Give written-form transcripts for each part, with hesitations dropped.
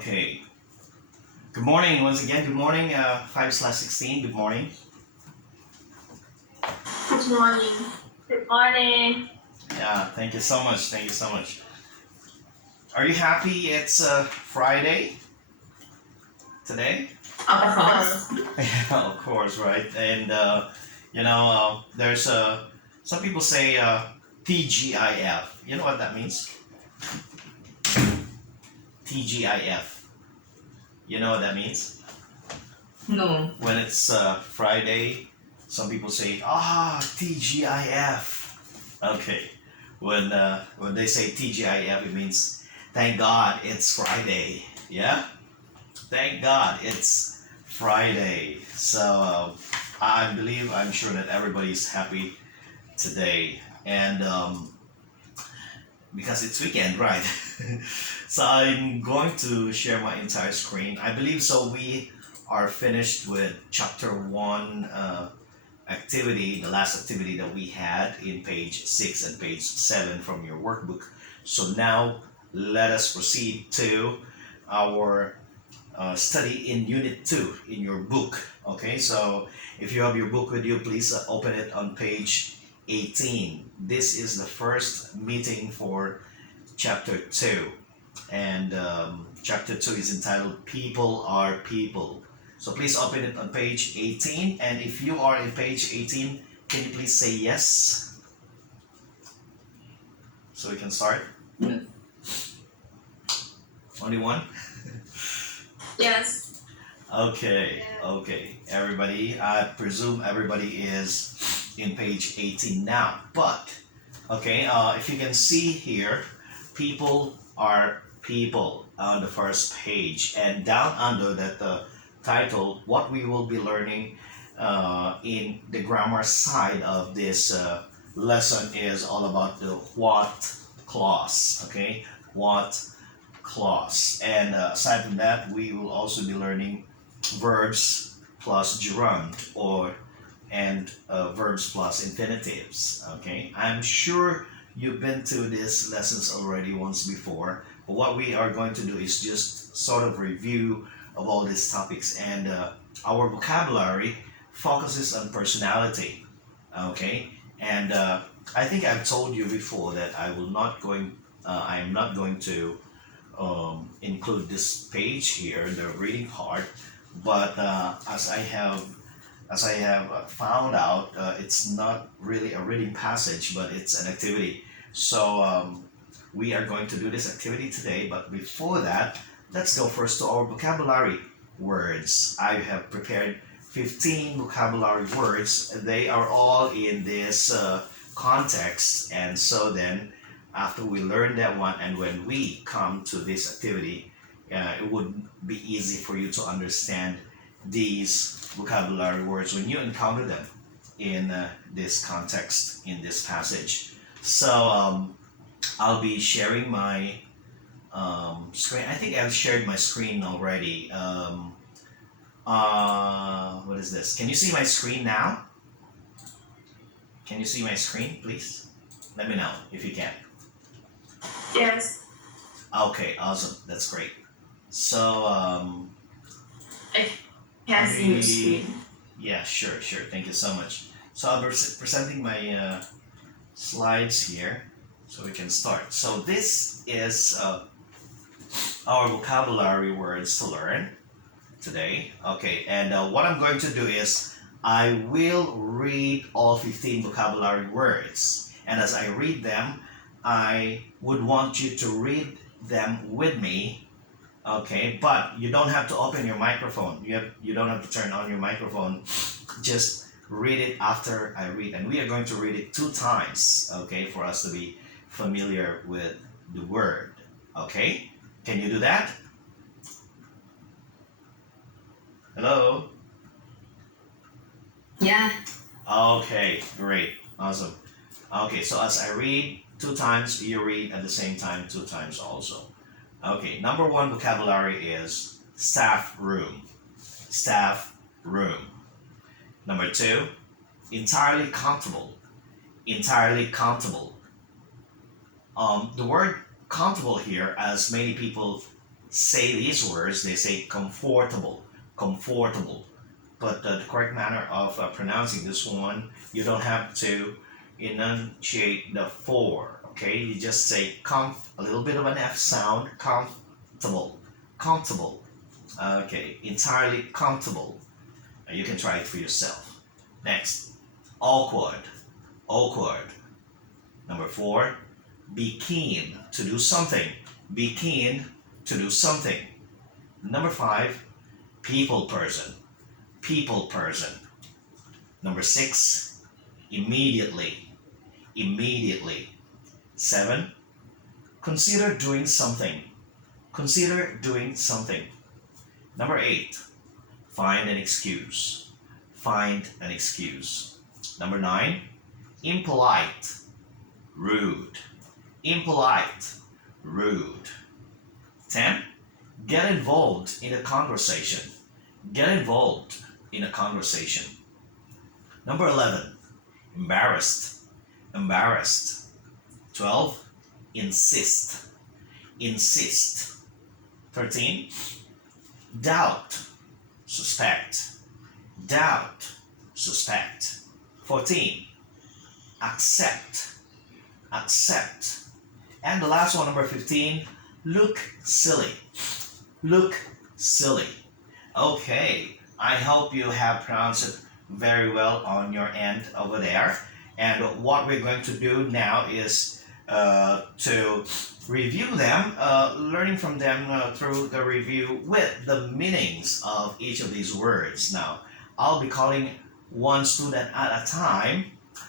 Okay. Good morning once again. Good morning, 5/16. Good morning. Good morning. Good morning. Yeah, thank you so much. Thank you so much. Are you happy it's Friday today? Of Of course. course. Yeah, of course, right? And, there's some people say TGIF. You know what that means? TGIF. You know what that means? No. When it's Friday, some people say, TGIF. Okay. When they say TGIF, it means thank God it's Friday. Yeah? Thank God it's Friday. So I'm sure that everybody's happy today. And because it's weekend, right? So I'm going to share my entire screen. I believe so. We are finished with chapter one activity, the last activity that we had in page 6 and page 7 from your workbook. So now let us proceed to our study in unit 2 in your book. Okay, so if you have your book with you, please open it on page 18. This is the first meeting for chapter 2, and chapter 2 is entitled People Are People. So please open it on page 18, and if you are in page 18, can you please say yes so we can start? Yes. Only one? Yes. Okay, okay. Everybody, I presume everybody is in page 18 now. But, okay, if you can see here, people are people on the first page. And down under that title, what we will be learning in the grammar side of this lesson is all about the what clause. Okay, what clause. And aside from that, we will also be learning verbs plus gerund and verbs plus infinitives. Okay, I'm sure you've been to these lessons already once before. But what we are going to do is just sort of review of all these topics, and our vocabulary focuses on personality. Okay, and I think I've told you before that I'm not going to include this page here, the reading part. But as I have found out, it's not really a reading passage, but it's an activity. So we are going to do this activity today. But before that, let's go first to our vocabulary words. I have prepared 15 vocabulary words. They are all in this context, and so then after we learn that one, and when we come to this activity, it would be easy for you to understand these vocabulary words when you encounter them in this context, in this passage. So I'll be sharing my screen. I think I've shared my screen already. What is this? Can you see my screen now? Can you see my screen, please? Let me know if you can. Yes. Okay, awesome. That's great. So, I can see your screen. yeah, sure, sure. Thank you so much. So I'll be presenting my slides here so we can start. So this is our vocabulary words to learn today. Okay, and what I'm going to do is I will read all 15 vocabulary words. And as I read them, I would want you to read them with me. Okay, but you don't have to open your microphone. You don't have to turn on your microphone. Just read it after I read, and we are going to read it 2 times. Okay, for us to be familiar with the word. Okay, can you do that? Hello. Yeah. Okay, great, awesome. Okay, so as I read 2 times, you read at the same time 2 times also. Okay, number one vocabulary is staff room. Staff room. Number two, entirely comfortable. Entirely comfortable. The word comfortable here, as many people say these words, they say comfortable, comfortable. But the correct manner of pronouncing this one, you don't have to enunciate the four. Okay, you just say a little bit of an F sound, comfortable, comfortable. Okay, entirely comfortable. You can try it for yourself. Next, awkward, awkward. Number 4, be keen to do something. Be keen to do something. Number 5, people person. People person. Number 6, immediately. Immediately. 7, consider doing something. Consider doing something. Number 8, find an excuse. Find an excuse. Number 9, impolite. Rude. Impolite. Rude. 10, get involved in a conversation. Get involved in a conversation. Number 11, embarrassed. Embarrassed. 12, insist. Insist. 13, doubt. Suspect. Doubt. Suspect. 14, accept. Accept. And the last one, number 15, look silly. Look silly. Okay, I hope you have pronounced it very well on your end over there. And what we're going to do now is to review them, learning from them through the review with the meanings of each of these words. Now, I'll be calling one student at a time,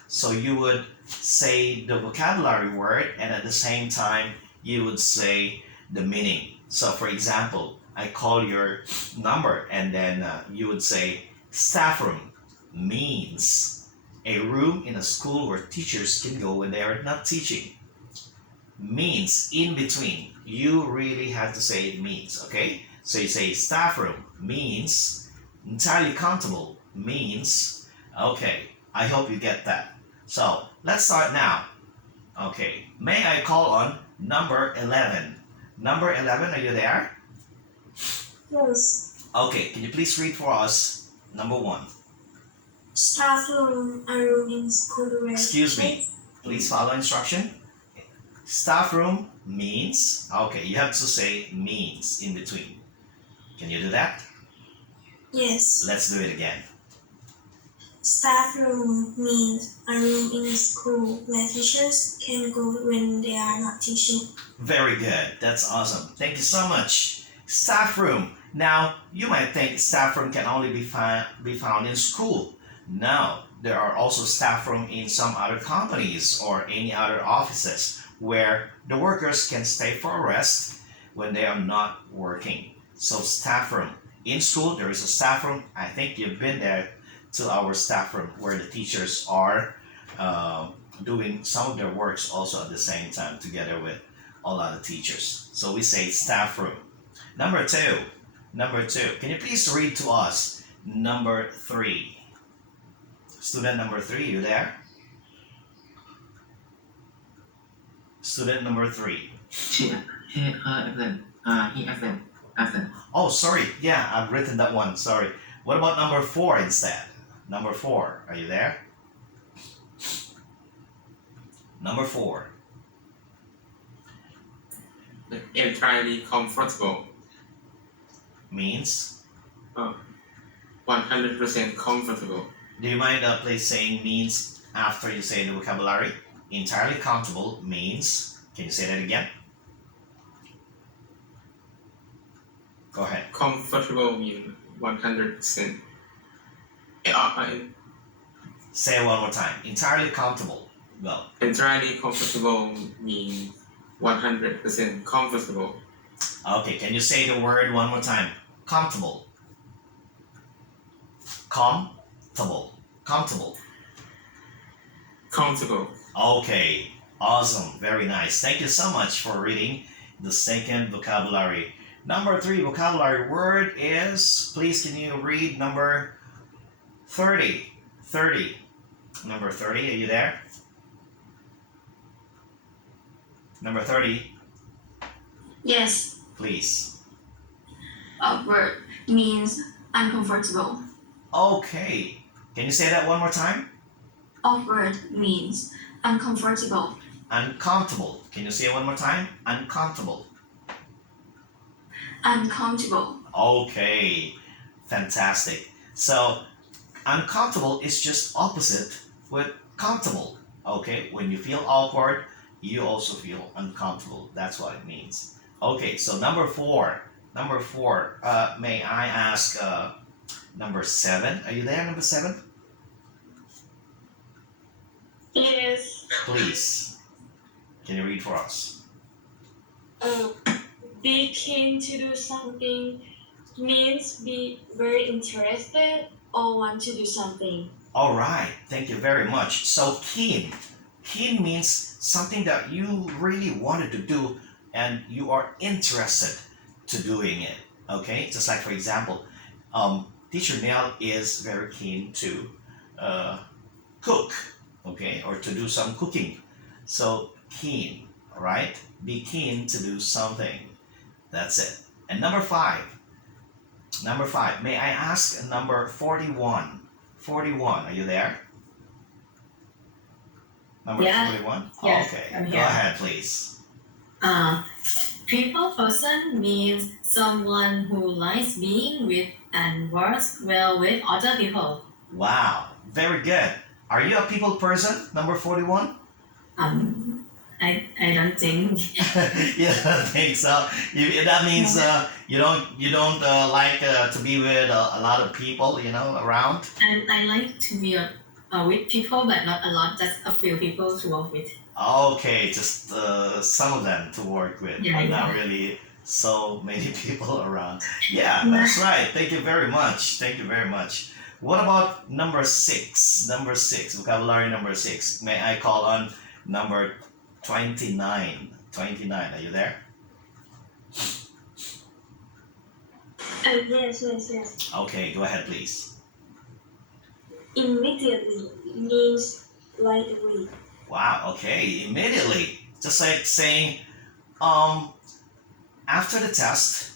so you would say the vocabulary word and at the same time you would say the meaning. So for example, I call your number and then you would say staff room means a room in a school where teachers can go when they are not teaching. Means in between. You really have to say it means, okay? So you say staff room means entirely comfortable means, okay, I hope you get that. So let's start now. Okay, may I call on number 11? Number 11, are you there? Yes. Okay, can you please read for us number 1? Staff room, a room in school where Excuse me, please follow instruction. Staff room means, okay, you have to say means in between. Can you do that? Yes. Let's do it again. Staff room means a room in a school where teachers can go when they are not teaching. Very good. That's awesome. Thank you so much. Staff room. Now, you might think staff room can only be found in school. No, there are also staff room in some other companies or any other offices where the workers can stay for a rest when they are not working. So staff room. In school, there is a staff room. I think you've been there to our staff room where the teachers are doing some of their works also at the same time together with all other teachers. So we say staff room. Number 2. Number 2. Can you please read to us number 3? Student number 3, you there? Student number 3. He absent. Oh, sorry. Yeah, I've written that one. Sorry. What about number 4 instead? Number 4, are you there? Number 4. Entirely comfortable. Means? 100% comfortable. Do you mind please saying means after you say the vocabulary? Entirely comfortable means, can you say that again? Go ahead. Comfortable means 100%. Say it one more time. Entirely comfortable. Well, Entirely comfortable means 100% comfortable. okay, can you say the word one more time? Comfortable. Comfortable. Comfortable. Comfortable. Okay, awesome, very nice. Thank you so much for reading the second vocabulary. Number 3 vocabulary word is, please can you read number 30? 30. Number 30, are you there? Number 30, Yes. please. Awkward means uncomfortable. Okay. Can you say that one more time? Awkward means uncomfortable. Uncomfortable. Can you say it one more time? Uncomfortable. Uncomfortable. Okay. Fantastic. So uncomfortable is just opposite with comfortable. Okay. When you feel awkward, you also feel uncomfortable. That's what it means. Okay. So number four. Number four. May I ask number 7? Are you there, number 7? Yes. Please. Can you read for us? Be keen to do something means be very interested or want to do something. All right. Thank you very much. So keen. Keen means something that you really wanted to do and you are interested to doing it. Okay. Just like for example, Teacher Nell is very keen to cook. Okay, or to do some cooking. So keen. All right. Be keen to do something. That's it. And number 5. Number 5. May I ask number 41? 41. Are you there? Number Yeah. 41? Yes, Okay. I'm Go here. ahead, please. People person means someone who likes being with and works well with other people. Wow. Very good. Are you a people person? Number 41? I don't think. You don't think so? That means you don't like to be with a lot of people, around. And I like to be with people, but not a lot. Just a few people to work with. Okay, just some of them to work with, Yeah, but yeah. not really so many people around. Yeah, that's right. Thank you very much. Thank you very much. What about number 6? Number 6, vocabulary number 6. May I call on number 29? 29, are you there? Yes. Okay, go ahead, please. Immediately means right away. Wow, okay, immediately. Just like saying, after the test,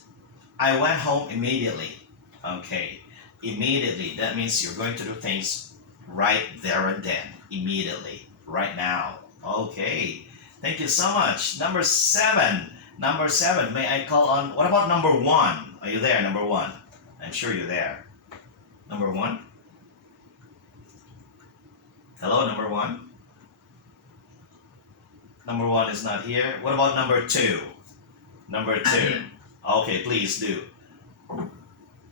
I went home immediately. Okay, immediately. That means you're going to do things right there and then, immediately, right now. Okay, thank you so much. Number 7. Number 7, may I call on, what about number 1? Are you there, number 1? I'm sure you're there. Number 1? Hello, number 1? Number 1 is not here. What about number 2? Number 2. Okay, please do.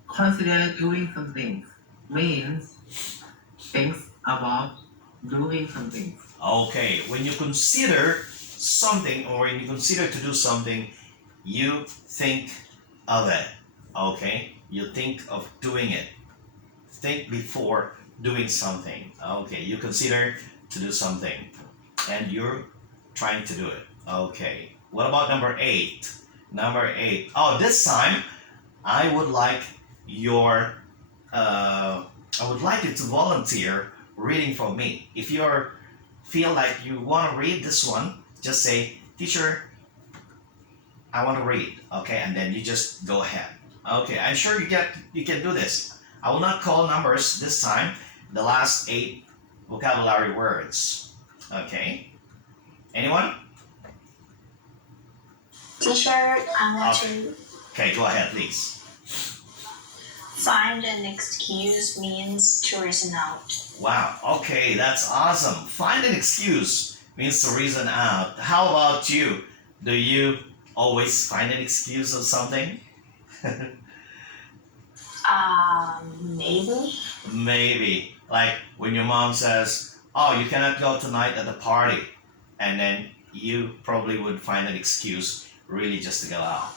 Consider doing something means think about doing something. Okay, when you consider something or when you consider to do something, you think of it. Okay, you think of doing it. Think before doing something. Okay, you consider to do something and you're trying to do it. Okay, what about number 8? Number 8. Oh, this time I would like your I would like you to volunteer reading for me. If you feel like you want to read this one, just say, teacher, I want to read. Okay, and then you just go ahead. Okay, I'm sure you can do this. I will not call numbers this time. The last 8 vocabulary words. Okay. Anyone? Teacher, I want to Okay, go ahead, please. find an excuse means to reason out. Wow, okay, that's awesome. Find an excuse means to reason out. How about you? Do you always find an excuse of something? Maybe. Maybe. Like when your mom says, oh, you cannot go tonight at the party. And then you probably would find an excuse really just to go out.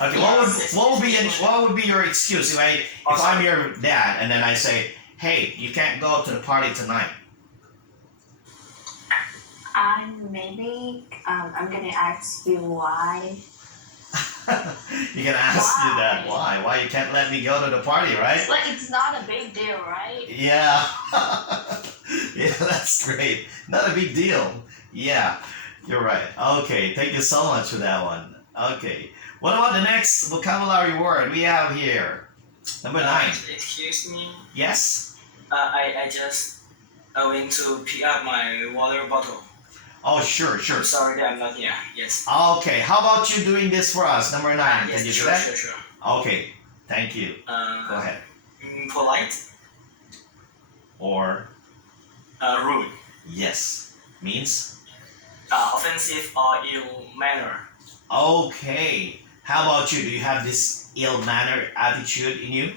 Okay, what would be your excuse if I'm your dad and then I say, hey, you can't go to the party tonight? Maybe I'm gonna ask you why. You can ask you that. Why? Why you can't let me go to the party, right? Like it's not a big deal, right? Yeah. Yeah, that's great. Not a big deal. Yeah, you're right. Okay, thank you so much for that one. Okay. What about the next vocabulary word we have here? Number 9. Excuse me. Yes? I just went to pick up my water bottle. Oh, sure. I'm sorry that I'm not here. Yes. Okay, how about you doing this for us? Number 9. Yes, Can you do sure, that? sure. Okay, thank you. Go ahead. Polite. Or, Rude. yes, means? Offensive or ill manner. Okay. How about you? Do you have this ill manner attitude in you?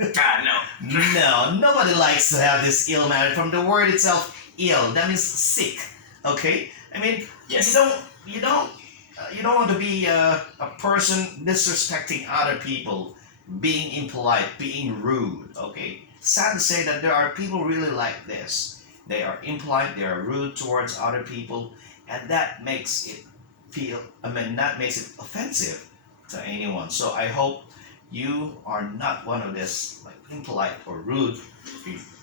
No. No, nobody likes to have this ill manner. From the word itself, ill, that means sick. Okay? I mean, Yes. you don't want to be a person disrespecting other people, being impolite, being rude. Okay? Sad to say that there are people really like this. They are impolite, they are rude towards other people, and that makes it that makes it offensive to anyone. So I hope you are not one of this like impolite or rude.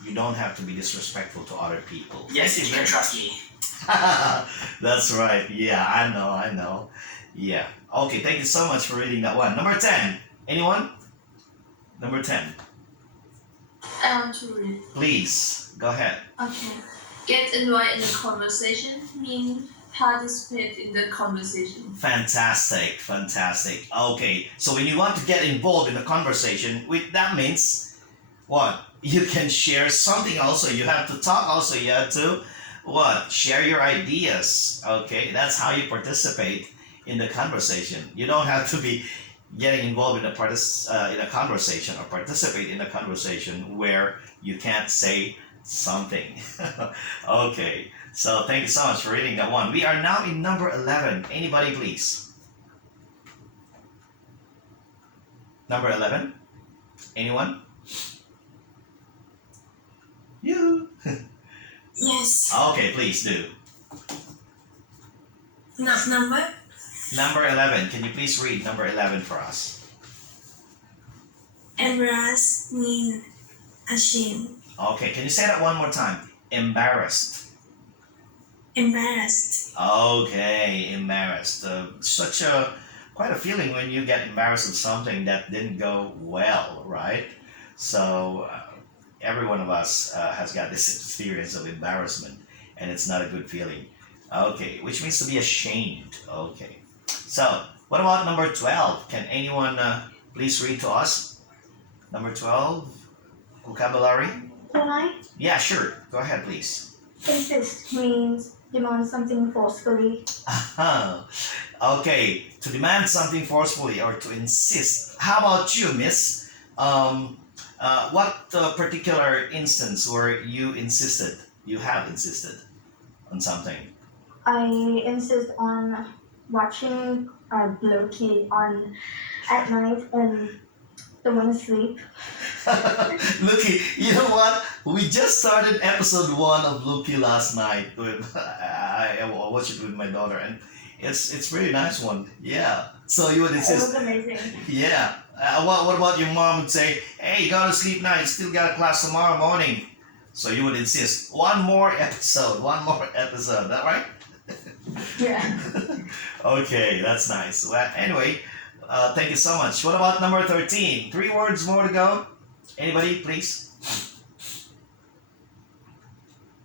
You don't have to be disrespectful to other people. Yes, Thank you very can trust me. That's right. Yeah, I know. Yeah. Okay, thank you so much for reading that one. Number 10. Anyone? Number 10. I want to read. Please, go ahead. Okay. Get involved in the conversation means participate in the conversation. Fantastic. Okay, so when you want to get involved in a conversation, that means what? You can share something also. You have to talk also. You have to what? Share your ideas. Okay, that's how you participate in the conversation. You don't have to be getting involved in a conversation or participate in a conversation where you can't say something. Okay, so thank you so much for reading that one. We are now in number 11. Anybody, please? Number 11? Anyone? You. Yes. Okay, please do. Number? Number 11. Can you please read number 11 for us? Embarrassed means ashamed. Okay, can you say that one more time? Embarrassed. Embarrassed. Okay, embarrassed. Quite a feeling when you get embarrassed of something that didn't go well, right? So every one of us has got this experience of embarrassment, and it's not a good feeling. Okay, which means to be ashamed. Okay. So, what about number 12? Can anyone please read to us? Number 12, vocabulary? Can I? Yeah, sure. Go ahead, please. Insist means demand something forcefully. Okay, to demand something forcefully or to insist. How about you, miss? What particular instance where you have insisted on something? I insist on watching Loki at night and don't want to sleep. Loki, you know what? We just started episode 1 of Loki last night. I watched it with my daughter, and it's really nice one. Yeah. So you would It insist. was amazing. Yeah. What about your mom would say, hey, you gotta sleep now, you still got a class tomorrow morning. So you would insist, one more episode, that right? Yeah. Okay, that's nice. Well, anyway, thank you so much. What about number 13? 3 words more to go. Anybody, please?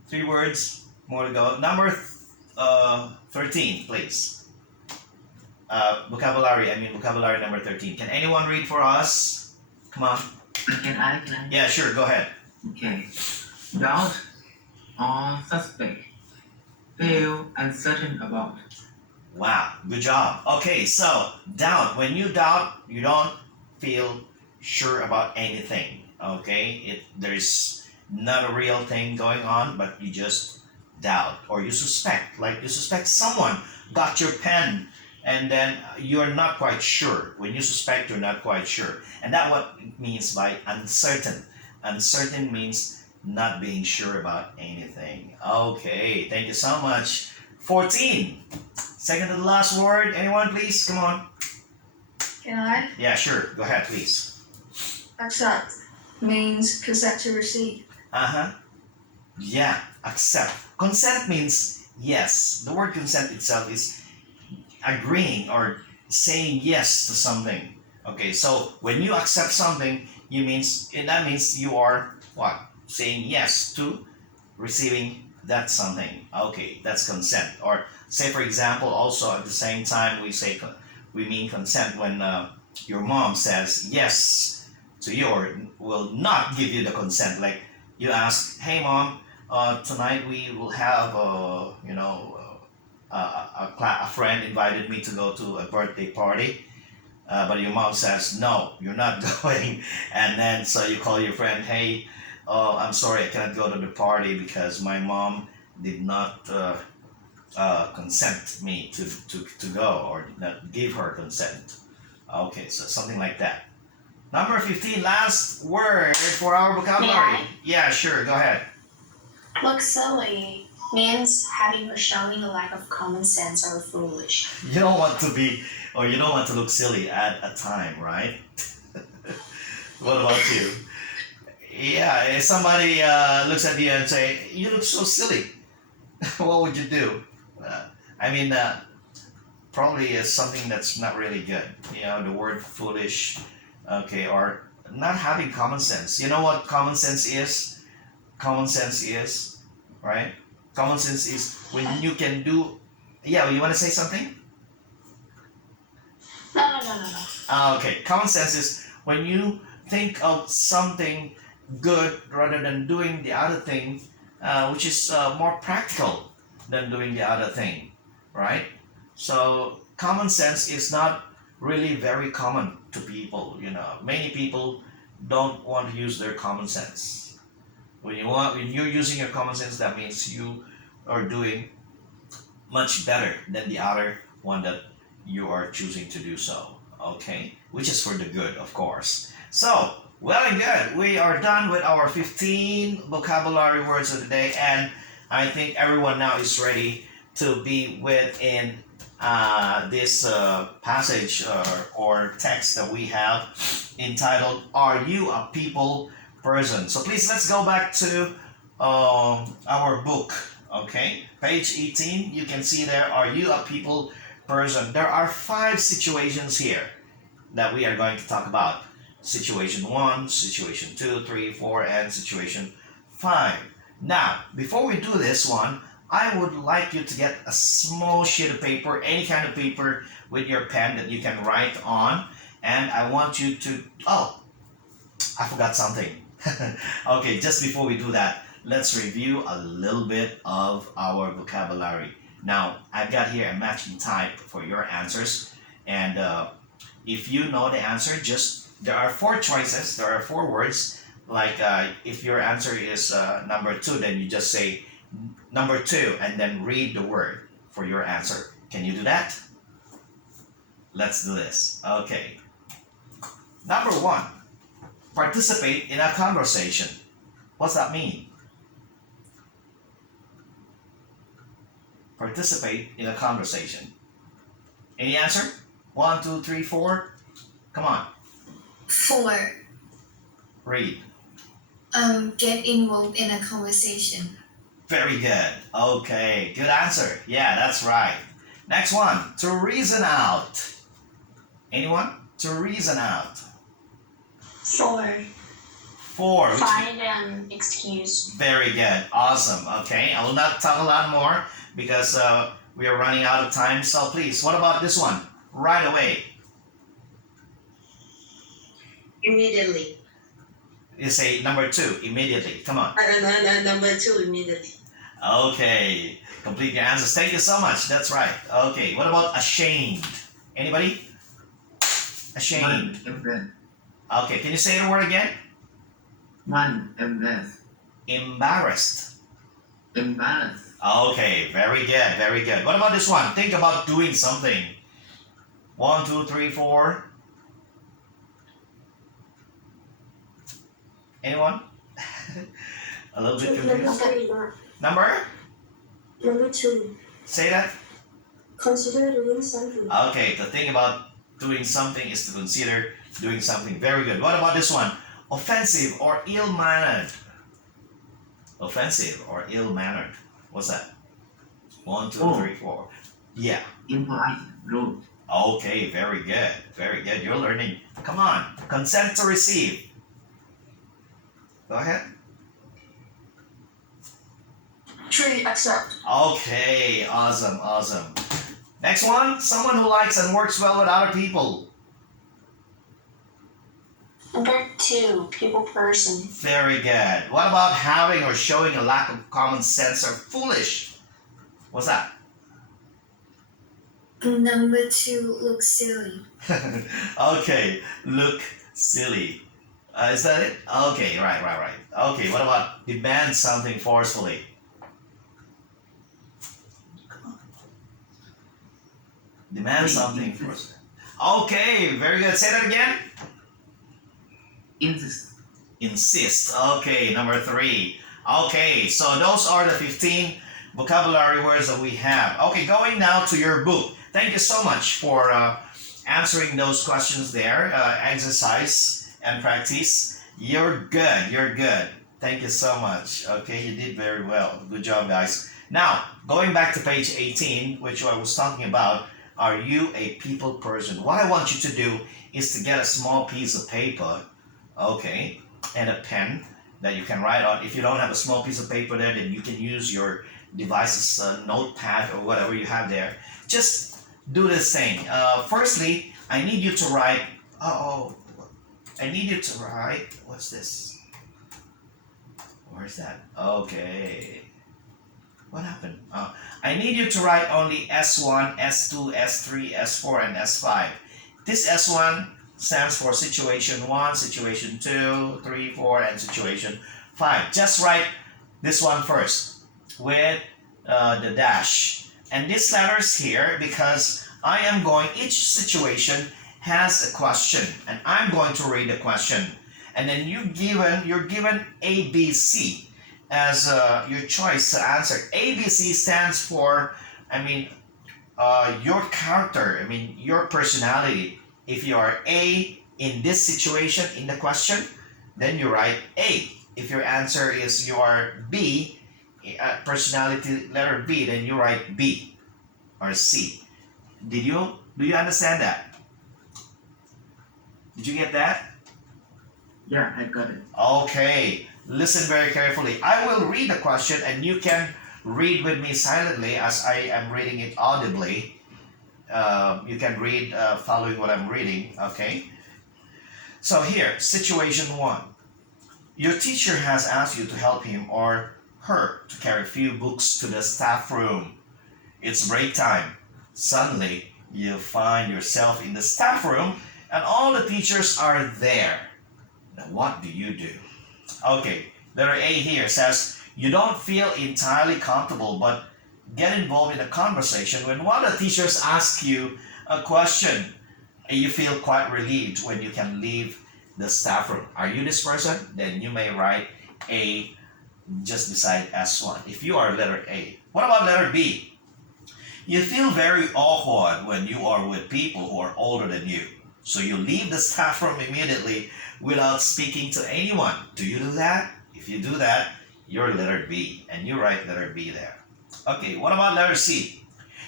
3 words more to go. Number 13, please. Vocabulary number 13. Can anyone read for us? Come on. Can I? Yeah, sure, go ahead. Okay. Doubt or suspect. Feel uncertain about. Wow, good job. Okay, so doubt. When you doubt, you don't feel sure about anything. Okay, there's not a real thing going on, but you just doubt or you suspect. Like you suspect someone got your pen, and then you're not quite sure. When you suspect, you're not quite sure, and that's what it means by uncertain. Uncertain means not being sure about anything. Okay, thank you so much. 14. Second to the last word. Anyone, please? Come on. Can I? Yeah, sure. Go ahead, please. Accept means consent to receive. Uh-huh. Yeah, accept. Consent means yes. The word consent itself is agreeing or saying yes to something. Okay, so when you accept something, that means you are what? Saying yes to receiving that something. Okay, that's consent. Or say for example, also at the same time we mean consent when your mom says yes to you or will not give you the consent. Like you ask, "Hey mom, tonight we will have a friend invited me to go to a birthday party." But your mom says, "No, you're not going." And then so you call your friend, "Hey, I'm sorry, I cannot go to the party because my mom did not consent me to go or did not give her consent." Okay, so something like that. Number 15, last word for our vocabulary. May I? Yeah, sure, go ahead. Look silly means having or showing a lack of common sense or foolish. You don't want to be, or you don't want to look silly at a time, right? What about you? Yeah, if somebody looks at you and say, "You look so silly," what would you do? Probably is something that's not really good. You know, the word foolish, okay, or not having common sense. You know what common sense is? Common sense is, right? Common sense is when you can do. Yeah, you want to say something? No. Okay, common sense is when you think of something good rather than doing the other thing, which is more practical than doing the other thing, right? So common sense is not really very common to people. You know, many people don't want to use their common sense. When you're using your common sense, that means you are doing much better than the other one that you are choosing to do so. Okay, which is for the good, of course. So, well and good. We are done with our 15 vocabulary words of the day, and I think everyone now is ready to be within this passage or text that we have entitled, "Are You a People Person?" So please let's go back to our book. Okay, page 18. You can see there, "Are you a people person?" There are 5 situations here that we are going to talk about. Situation 1, situation 2, 3, 4, and situation 5. Now, before we do this one, I would like you to get a small sheet of paper, any kind of paper with your pen that you can write on. And I want you to, I forgot something. Okay, just before we do that, let's review a little bit of our vocabulary. Now, I've got here a matching type for your answers. And if you know the answer, there are 4 choices, there are 4 words. Like if your answer is number 2, then you just say number 2 and then read the word for your answer. Can you do that? Let's do this. Okay. Number 1, participate in a conversation. What's that mean? Participate in a conversation. Any answer? 1, 2, 3, 4. Come on. 4. Read. Get involved in a conversation. Very good. Okay, good answer. Yeah, that's right. Next one, to reason out. Anyone? To reason out. 4. 4. Find an excuse. Very good. Awesome. Okay, I will not talk a lot more because we are running out of time. So please, what about this one? Right away. Immediately. You say number 2, immediately. Come on. Number 2, immediately. Okay, complete your answers. Thank you so much. That's right. Okay, what about ashamed? Anybody? Ashamed. Okay, can you say the word again? Embarrassed. Embarrassed. Okay, very good, very good. What about this one? Think about doing something. 1, 2, 3, 4. Anyone? A little bit confused. Number 2. Say that. Consider doing something. Okay, to think about doing something is to consider doing something. Very good. What about this one? Offensive or ill-mannered. Offensive or ill-mannered. What's that? 1, 2, 3, 4. Yeah. Impolite, rude. Okay, very good. Very good. You're learning. Come on. Consent to receive. Go ahead. 3. Accept. Okay, awesome, awesome. Next one, someone who likes and works well with other people. Number 2, people person. Very good. What about having or showing a lack of common sense or foolish? What's that? Number 2, look silly. Okay, look silly. Is that it? Okay, right. Okay, what about demand something forcefully? Demand something forcefully. Okay, very good. Say that again. Insist. Insist. Okay, number 3. Okay, so those are the 15 vocabulary words that we have. Okay, going now to your book. Thank you so much for answering those questions there. Exercise and practice. You're good. You're good. Thank you so much. Okay, you did very well. Good job, guys. Now, going back to page 18, which I was talking about, are you a people person? What I want you to do is to get a small piece of paper, okay, and a pen that you can write on. If you don't have a small piece of paper there, then you can use your device's notepad or whatever you have there. Just do this thing. Firstly, I need you to write, what's this? Where's that? Okay. What happened? I need you to write only S1, S2, S3, S4, and S5. This S1 stands for situation 1, situation 2, 3, 4, and situation 5. Just write this one first with the dash. And these letters here, because each situation has a question, and I'm going to read the question. And then you're given A, B, C as your choice to answer. A, B, C stands for, your character, your personality. If you are A in this situation, in the question, then you write A. If your answer is you are B, personality letter B, then you write B or C. Do you understand that? Did you get that? Yeah, I got it. Okay, listen very carefully. I will read the question and you can read with me silently as I am reading it audibly. You can read following what I'm reading, okay? So here, situation 1. Your teacher has asked you to help him or her to carry a few books to the staff room. It's break time. Suddenly, you find yourself in the staff room and all the teachers are there. Now, what do you do? Okay, letter A here says, you don't feel entirely comfortable but get involved in a conversation when one of the teachers asks you a question and you feel quite relieved when you can leave the staff room. Are you this person? Then you may write A just beside S1 if you are letter A. What about letter B? You feel very awkward when you are with people who are older than you. So you leave the staff room immediately without speaking to anyone. Do you do that? If you do that, you're letter B and you write letter B there. Okay, what about letter C?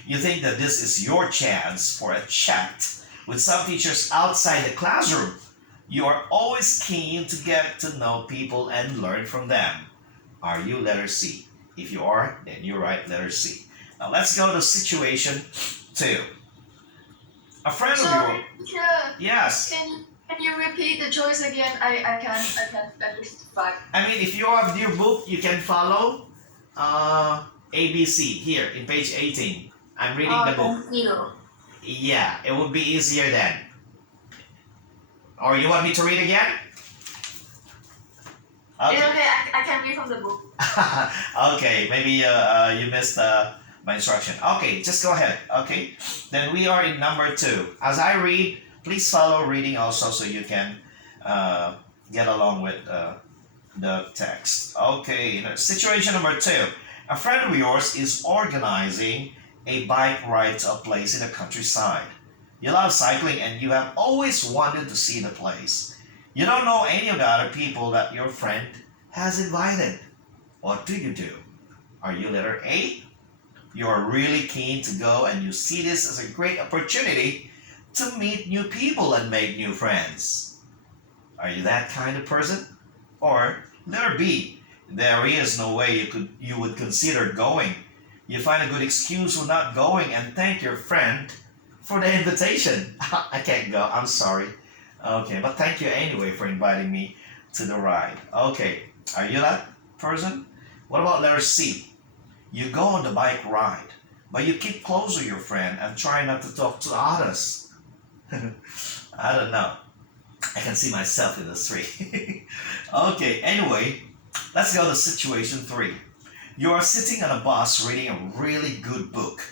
You think that this is your chance for a chat with some teachers outside the classroom. You are always keen to get to know people and learn from them. Are you letter C? If you are, then you write letter C. Now let's go to situation 2. A friend of yours. Yes. Can you repeat the choice again? I can't identify. If you have your book, you can follow ABC here in page 18. I'm reading the book. Yeah, it would be easier then. Or you want me to read again? Okay. It's okay, I can read from the book. Okay, maybe you missed my instruction. Okay, just go ahead. Okay, then we are in number 2. As I read, please follow reading also so you can get along with the text. Okay, situation number 2. A friend of yours is organizing a bike ride to a place in the countryside. You love cycling and you have always wanted to see the place. You don't know any of the other people that your friend has invited. What do you do? Are you letter A? You are really keen to go and you see this as a great opportunity to meet new people and make new friends. Are you that kind of person? Or letter B, there is no way you would consider going. You find a good excuse for not going and thank your friend for the invitation. I can't go, I'm sorry. Okay, but thank you anyway for inviting me to the ride. Okay, are you that person? What about letter C? You go on the bike ride, but you keep close to your friend and try not to talk to others. I don't know. I can see myself in the three. Okay, anyway, let's go to situation 3. You are sitting on a bus reading a really good book.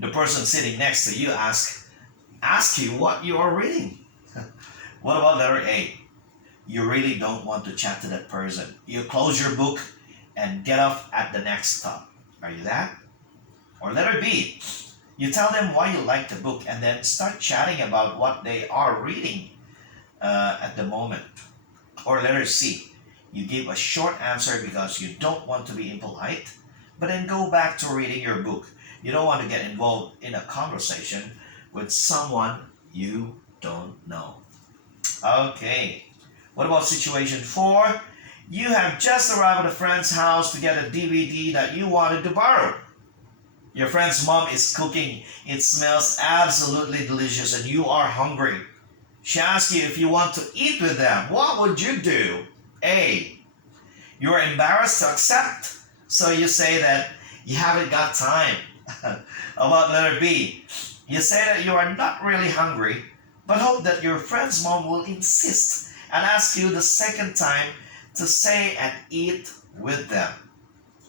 The person sitting next to you ask you what you are reading. What about letter A? You really don't want to chat to that person. You close your book and get off at the next stop. Are you that? Or letter B, you tell them why you like the book and then start chatting about what they are reading at the moment. Or letter C, you give a short answer because you don't want to be impolite, but then go back to reading your book. You don't want to get involved in a conversation with someone you don't know. Okay, what about situation 4? You have just arrived at a friend's house to get a DVD that you wanted to borrow. Your friend's mom is cooking. It smells absolutely delicious and you are hungry. She asks you if you want to eat with them. What would you do? A, you are embarrassed to accept, so you say that you haven't got time. About letter B, you say that you are not really hungry, but hope that your friend's mom will insist and ask you the second time to stay and eat with them.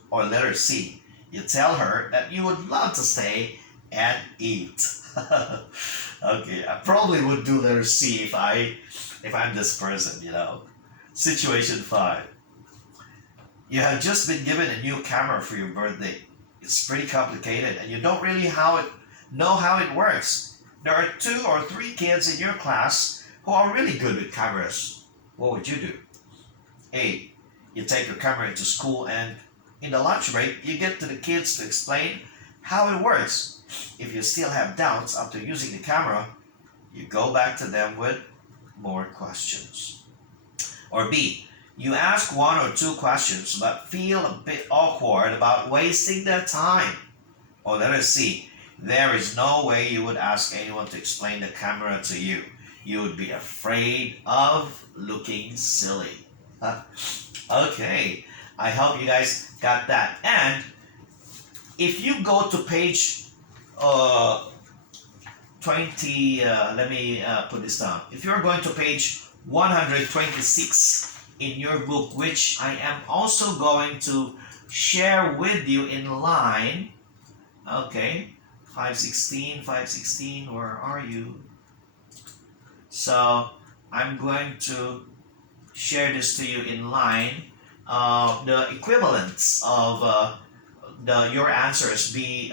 Or letter C, you tell her that you would love to stay and eat. Okay, I probably would do letter C if I'm this person, you know. Situation 5. You have just been given a new camera for your birthday. It's pretty complicated and you don't really know how it works. There are 2 or 3 kids in your class who are really good with cameras. What would you do? A, you take your camera into school and in the lunch break, you get to the kids to explain how it works. If you still have doubts after using the camera, you go back to them with more questions. Or B, you ask 1 or 2 questions but feel a bit awkward about wasting their time. Or letter C, there is no way you would ask anyone to explain the camera to you. You would be afraid of looking silly. Okay, I hope you guys got that. And if you go to page 20, let me put this down. If you're going to page 126 in your book, which I am also going to share with you in line. Okay, 516, where are you? So I'm going to share this to you in line. The equivalents of your answers be